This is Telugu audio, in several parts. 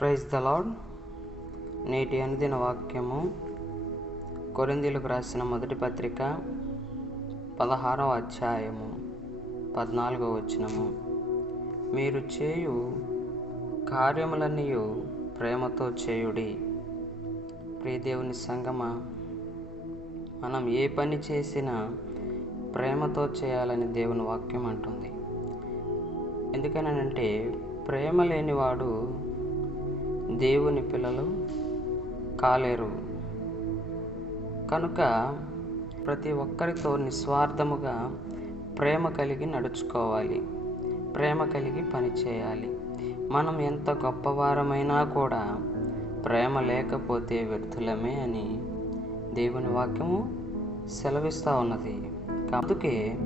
ప్రైజ్ ద లాడ్ నేటి అనుదిన వాక్యము కొరిందీలకు రాసిన మొదటి పత్రిక పదహారవ అధ్యాయము పద్నాలుగవ వచనము. మీరు చేయు కార్యములన్నీ ప్రేమతో చేయుడి. ప్రియదేవుని సంగమ మనం ఏ పని చేసినా ప్రేమతో చేయాలని దేవుని వాక్యం అంటుంది. ఎందుకనంటే ప్రేమ లేనివాడు దేవుని పిల్లలు కాలేరు. కనుక ప్రతి ఒక్కరితో నిస్వార్థముగా ప్రేమ కలిగి నడుచుకోవాలి. ప్రేమ కలిగి పని చేయాలి. మనం ఎంత గొప్పవారమైనా కూడా ప్రేమ లేకపోతే వ్యర్థులమే అని దేవుని వాక్యము సెలవిస్తూ ఉన్నది. అందుకే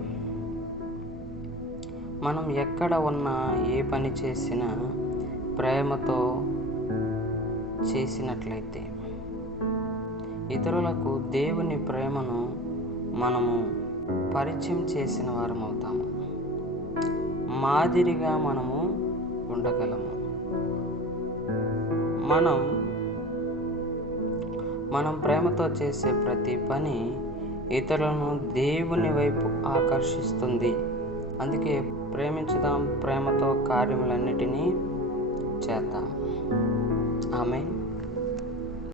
మనం ఎక్కడ ఉన్నా ఏ పని చేసినా ప్రేమతో చేసినట్లయితే. ఇతరులకు దేవుని ప్రేమను మనము పరిచయం చేసిన వారం అవుతాము మాదిరిగా మనము ఉండగలము. మనం మనం ప్రేమతో చేసే ప్రతి పని ఇతరులను దేవుని వైపు ఆకర్షిస్తుంది. అందుకే ప్రేమించుదాం ప్రేమతో కార్యములన్నిటినీ చేద్దాం. ఆమె